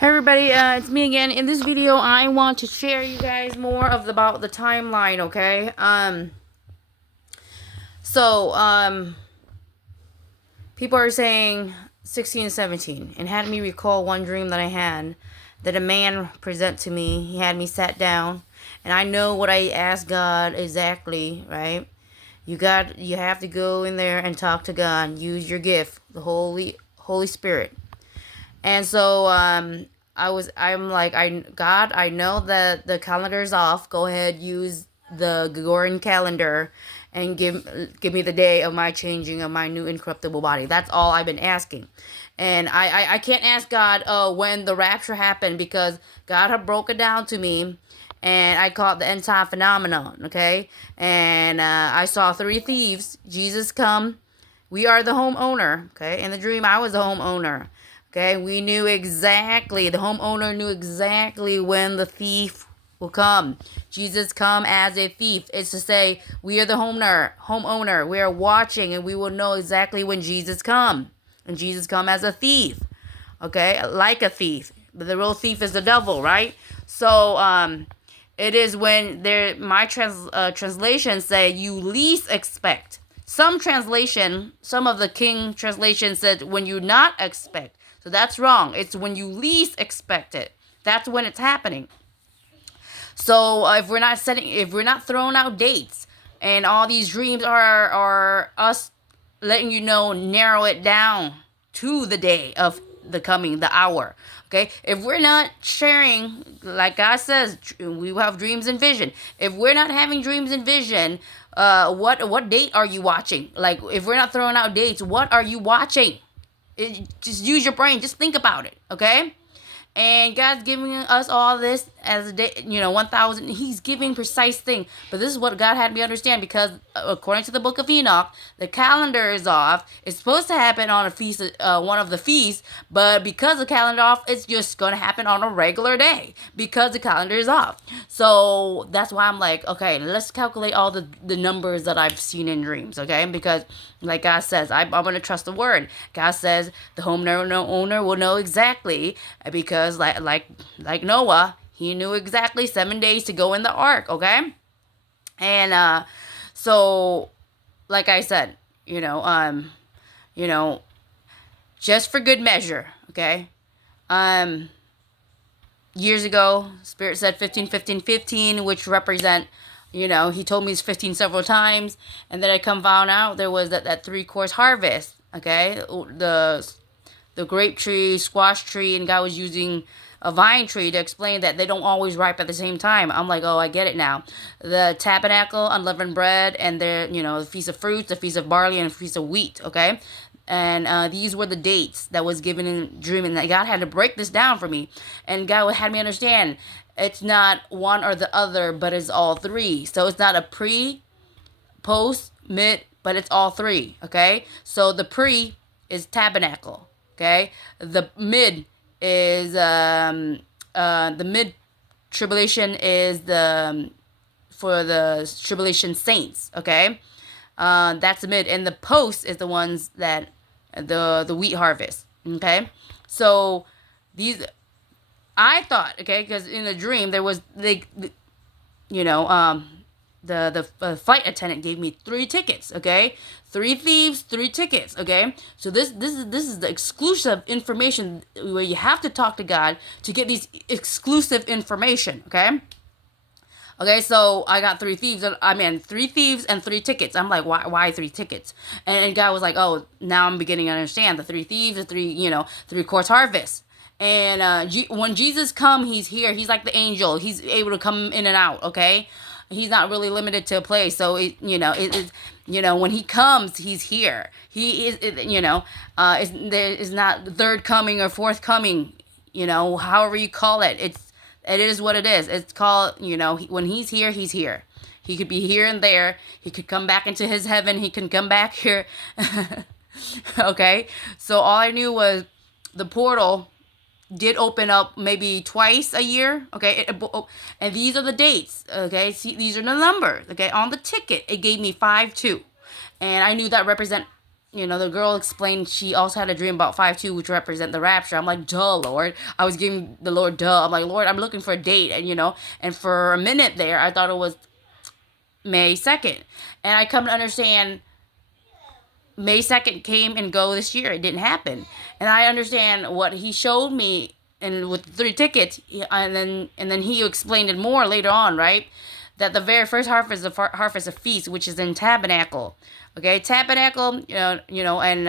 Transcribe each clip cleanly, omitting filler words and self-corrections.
Hey everybody, it's me again. In this video, I want to share you guys more about the timeline, okay? So, people are saying 16 and 17, and had me recall one dream that I had, that a man present to me. He had me sat down, and I know what I asked God exactly, right? You have to go in there and talk to God. Use your gift, the Holy Spirit. And so I'm like, God, I know that the calendar's off. Go ahead, use the Gregorian calendar and give me the day of my changing of my new incorruptible body. That's all I've been asking. And I can't ask God when the rapture happened, because God had broken down to me, and I call it the end time phenomenon, okay? And I saw three thieves. Jesus come. We are the homeowner, okay? In the dream, I was the homeowner. Okay, we knew exactly, the homeowner knew exactly when the thief will come. Jesus come as a thief. It's to say, we are the homeowner. We are watching, and we will know exactly when Jesus come. And Jesus come as a thief. Okay, like a thief. But the real thief is the devil, right? So, it is when my translations say you least expect. Some of the King translation said when you not expect. So that's wrong. It's when you least expect it. That's when it's happening. So if we're not throwing out dates, and all these dreams are us letting you know, narrow it down to the day of the coming, the hour. Okay, if we're not sharing, like God says, we have dreams and vision. If we're not having dreams and vision, what date are you watching? Like, if we're not throwing out dates, what are you watching? Just use your brain. Just think about it. Okay. And God's giving us all this as a day, 1,000. He's giving precise thing. But this is what God had me understand, because according to the book of Enoch, the calendar is off. It's supposed to happen on a feast, one of the feasts, but because the calendar off, it's just going to happen on a regular day because the calendar is off. So that's why I'm like, okay, let's calculate all the numbers that I've seen in dreams, okay? Because like God says, I'm going to trust the word. God says the owner will know exactly, because like Noah, he knew exactly 7 days to go in the ark, okay? And so like I said, you know, just for good measure, okay? Years ago, Spirit said 15, 15, 15, which represent, he told me it's 15 several times. And then I found out there was that three-course harvest, okay? The grape tree, squash tree, and God was using a vine tree to explain that they don't always ripe at the same time. I'm like, oh, I get it now. The tabernacle, unleavened bread, and the feast of fruits, the feast of barley, and the feast of wheat, okay? And these were the dates that was given in dream, and that God had to break this down for me. And God had me understand it's not one or the other, but it's all three. So it's not a pre, post, mid, but it's all three, okay? So the pre is tabernacle, okay? The mid is the mid tribulation is for the tribulation saints, okay? That's the mid, and the post is the ones that the wheat harvest, okay? So these, I thought, okay, because in the dream there was you know the flight attendant gave me 3 tickets, okay? 3 thieves, 3 tickets, okay? So this is the exclusive information where you have to talk to God to get these exclusive information, okay? Okay, so I got 3 thieves. 3 thieves and 3 tickets. I'm like, why 3 tickets? And God was like, oh, now I'm beginning to understand. The 3 thieves, the 3-course harvest. And when Jesus come, he's here. He's like the angel. He's able to come in and out, okay? He's not really limited to a place. So, when he comes, he's here. He is, there is not third coming or fourth coming, however you call it. It is what it is. It's called, when he's here, he's here. He could be here and there. He could come back into his heaven. He can come back here. Okay? So all I knew was the portal did open up maybe twice a year. Okay? And these are the dates. Okay? See, these are the numbers. Okay? On the ticket, it gave me 5-2. And I knew that represent the girl explained she also had a dream about 5-2, which represent the rapture. I'm like, duh, Lord. I was giving the Lord duh. I'm like, Lord, I'm looking for a date. And for a minute there, I thought it was May 2nd. And I come to understand May 2nd came and go this year. It didn't happen. And I understand what he showed me and with 3 tickets, and then he explained it more later on, right? That the very first harvest is the harvest of feast, which is in tabernacle. Okay, tabernacle, and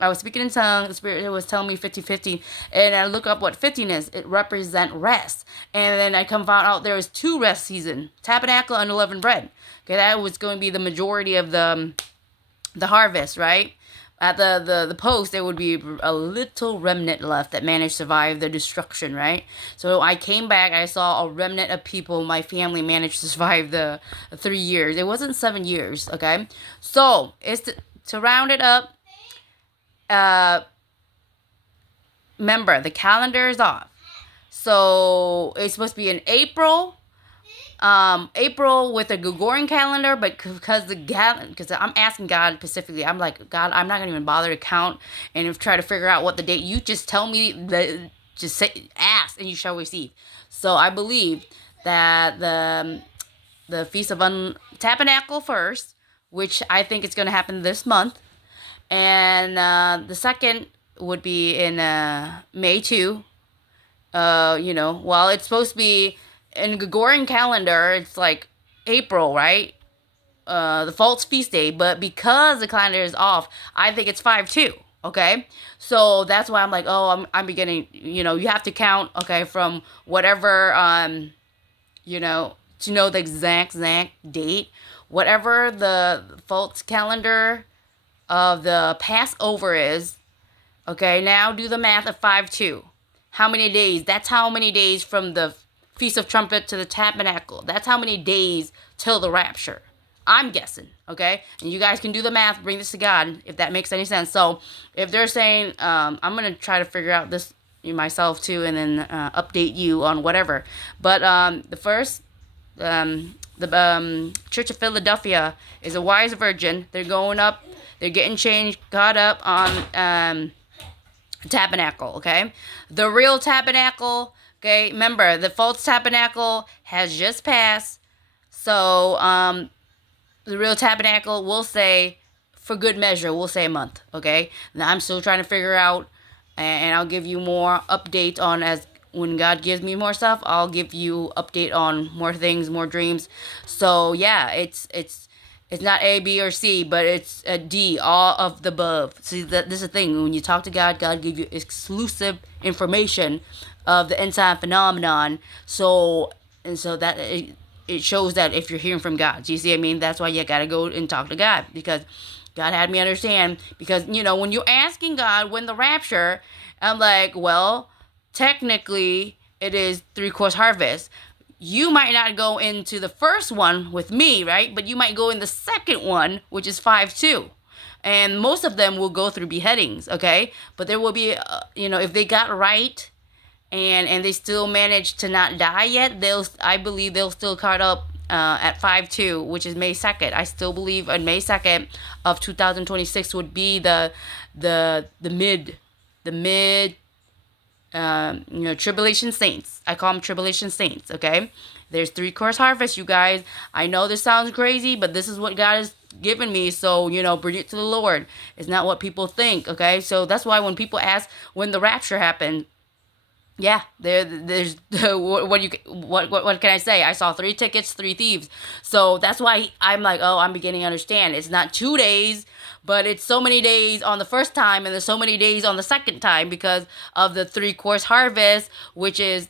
I was speaking in tongues. The Spirit was telling me 50-50, and I look up what 15 is. It represent rest, and then I come found out there was 2 rest season: tabernacle and unleavened bread. Okay, that was going to be the majority of the harvest, right? At the post, there would be a little remnant left that managed to survive the destruction, right? So I came back, I saw a remnant of people, my family managed to survive the 3 years. It wasn't 7 years, okay? So, it's to round it up, remember, the calendar is off. So, it's supposed to be in April with a Gregorian calendar, but because I'm asking God specifically, I'm like, God, I'm not gonna even bother to count and try to figure out what the date. You just tell me just say, ask, and you shall receive. So I believe that the Feast of Tabernacle first, which I think is gonna happen this month, and the second would be in May 2. While it's supposed to be in Gregorian calendar, it's like April, right? The false feast day, but because the calendar is off, I think it's 5-2. Okay, so that's why I'm like, oh, I'm beginning. You have to count. Okay, from whatever to know the exact date, whatever the false calendar of the Passover is. Okay, now do the math of 5-2. How many days? That's how many days from the Feast of Trumpet to the Tabernacle. That's how many days till the rapture. I'm guessing, okay? And you guys can do the math, bring this to God, if that makes any sense. So, if they're saying, I'm going to try to figure out this myself too, and then update you on whatever. But the first, the Church of Philadelphia is a wise virgin. They're going up, they're getting changed, caught up on tabernacle, okay? The real tabernacle, okay? Remember, the false tabernacle has just passed. So, the real tabernacle will say, for good measure, we'll say a month, okay? Now, I'm still trying to figure out, and I'll give you more updates on as when God gives me more stuff, I'll give you update on more things, more dreams. So, yeah, it's not A, B, or C, but it's a D, all of the above. See, this is the thing. When you talk to God, God gives you exclusive information of the end time phenomenon. So that it shows that if you're hearing from God. Do you see what I mean? That's why you got to go and talk to God, because God had me understand. Because, when you're asking God when the rapture, I'm like, well, technically, it is 3-course harvest. You might not go into the first one with me, right? But you might go in the second one, which is 5-2. And most of them will go through beheadings, okay? But there will be, if they got right and they still manage to not die yet, I believe they'll still caught up at 5-2, which is May 2nd. I still believe on May 2nd of 2026 would be the mid tribulation saints. I call them tribulation saints, okay? There's 3-course harvest, you guys. I know this sounds crazy, but this is what God has given me. So, bring it to the Lord. It's not what people think, okay? So that's why when people ask when the rapture happened, yeah, there's what can I say? I saw 3 tickets, 3 thieves. So that's why I'm like, oh, I'm beginning to understand. It's not 2 days, but it's so many days on the first time, and there's so many days on the second time because of the 3-course harvest, which is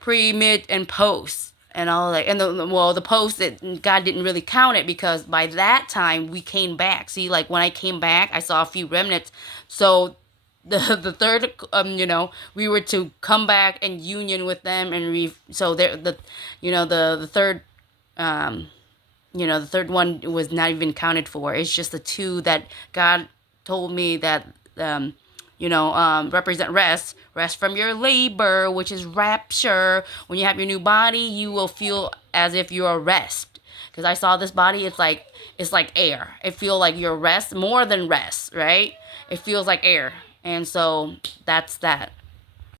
pre, mid, and post. And all that, and the post, that God didn't really count it because by that time we came back. See, like when I came back, I saw a few remnants. So the third, we were to come back and union with them, and so there the third, the third one was not even counted for. It's just the 2 that God told me that represent rest from your labor, which is rapture. When you have your new body, you will feel as if you're rest. Because I saw this body, it's like air. It feels like you're rest more than rest, right? It feels like air. And so that's that.